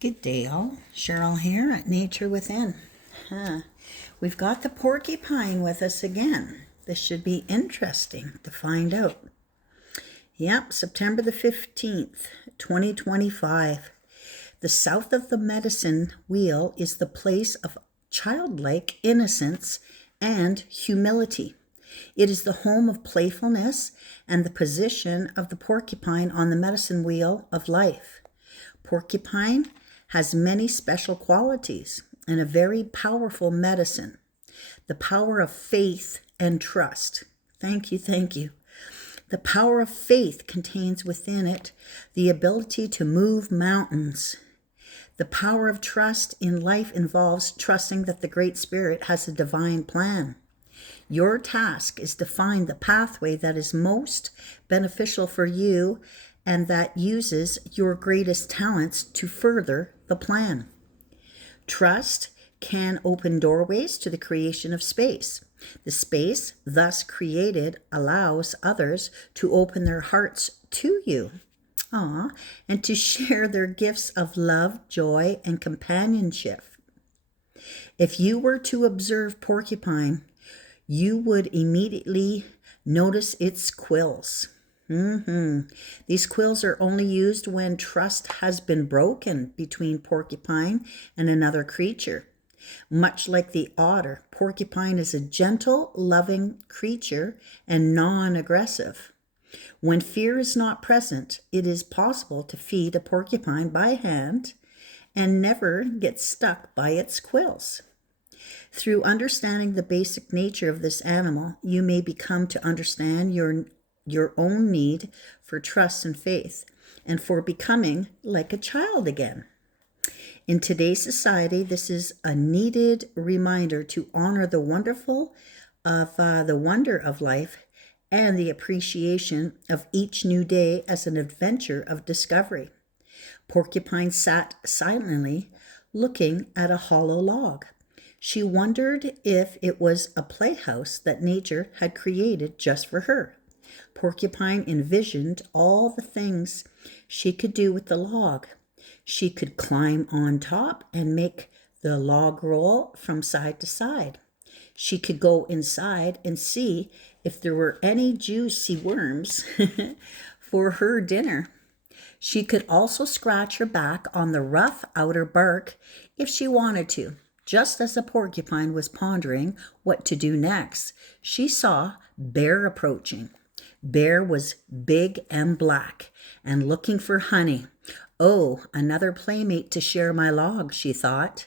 Good day, all. Cheryl here at Nature Within. We've got the porcupine with us again. This should be interesting to find out. Yep, September the 15th, 2025. The south of the medicine wheel is the place of childlike innocence and humility. It is the home of playfulness and the position of the porcupine on the medicine wheel of life. Porcupine has many special qualities and a very powerful medicine. The power of faith and trust. Thank you. The power of faith contains within it the ability to move mountains. The power of trust in life involves trusting that the Great Spirit has a divine plan. Your task is to find the pathway that is most beneficial for you and that uses your greatest talents to further the plan. Trust can open doorways to the creation of space. The space thus created allows others to open their hearts to you. And to share their gifts of love, joy, and companionship. If you were to observe porcupine, you would immediately notice its quills. These quills are only used when trust has been broken between porcupine and another creature. Much like the otter, porcupine is a gentle, loving creature and non-aggressive. When fear is not present, it is possible to feed a porcupine by hand and never get stuck by its quills. Through understanding the basic nature of this animal, you may become to understand your own need for trust and faith, and for becoming like a child again. In today's society, this is a needed reminder to honor the wonder of life and the appreciation of each new day as an adventure of discovery. Porcupine sat silently, looking at a hollow log. She wondered if it was a playhouse that nature had created just for her. Porcupine envisioned all the things she could do with the log. She could climb on top and make the log roll from side to side. She could go inside and see if there were any juicy worms for her dinner. She could also scratch her back on the rough outer bark if she wanted to. Just as the porcupine was pondering what to do next, she saw Bear approaching. Bear was big and black and looking for honey. Oh, another playmate to share my log, she thought.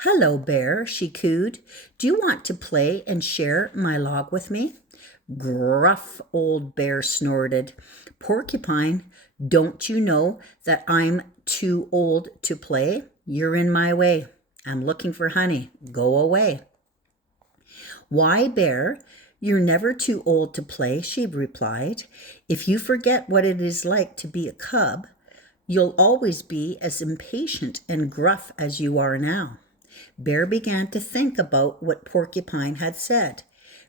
Hello, Bear, she cooed. Do you want to play and share my log with me? Gruff, old Bear snorted. Porcupine, don't you know that I'm too old to play? You're in my way. I'm looking for honey. Go away. Why, Bear? You're never too old to play, she replied. If you forget what it is like to be a cub, you'll always be as impatient and gruff as you are now. Bear began to think about what Porcupine had said.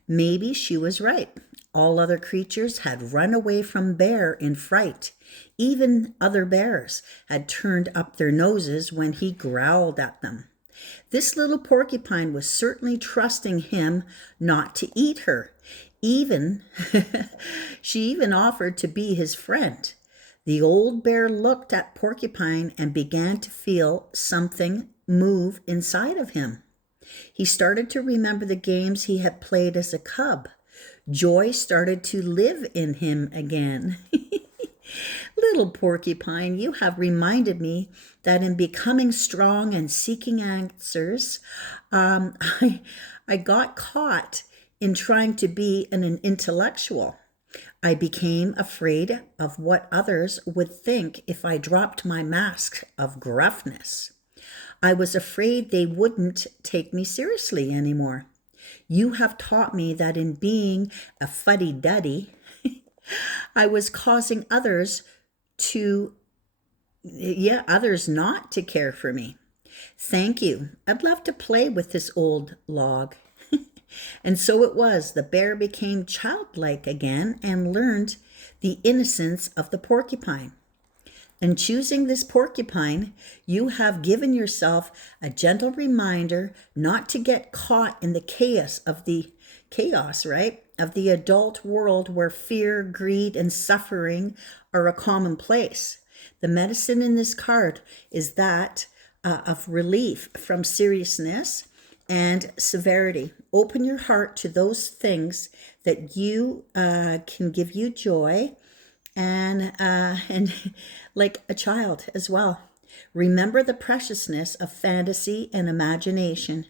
Maybe she was right. All other creatures had run away from Bear in fright. Even other bears had turned up their noses when he growled at them. This little porcupine was certainly trusting him not to eat her. She even offered to be his friend. The old bear looked at Porcupine and began to feel something move inside of him. He started to remember the games he had played as a cub. Joy started to live in him again. Little Porcupine, you have reminded me that in becoming strong and seeking answers, I got caught in trying to be an intellectual. I became afraid of what others would think if I dropped my mask of gruffness. I was afraid they wouldn't take me seriously anymore. You have taught me that in being a fuddy-duddy, I was causing others not to care for me. Thank you. I'd love to play with this old log. And so it was. The bear became childlike again and learned the innocence of the porcupine. In choosing this porcupine, you have given yourself a gentle reminder not to get caught in the chaos, right? Of the adult world where fear, greed, and suffering are a commonplace. The medicine in this card is that of relief from seriousness and severity. Open your heart to those things that you can give you joy and like a child as well. Remember the preciousness of fantasy and imagination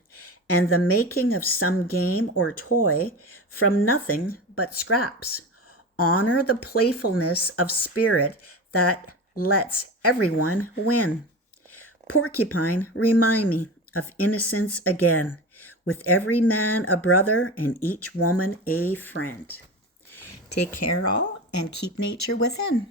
and the making of some game or toy from nothing but scraps. Honor the playfulness of spirit that lets everyone win. Porcupine, remind me of innocence again, with every man a brother and each woman a friend. Take care all and keep nature within.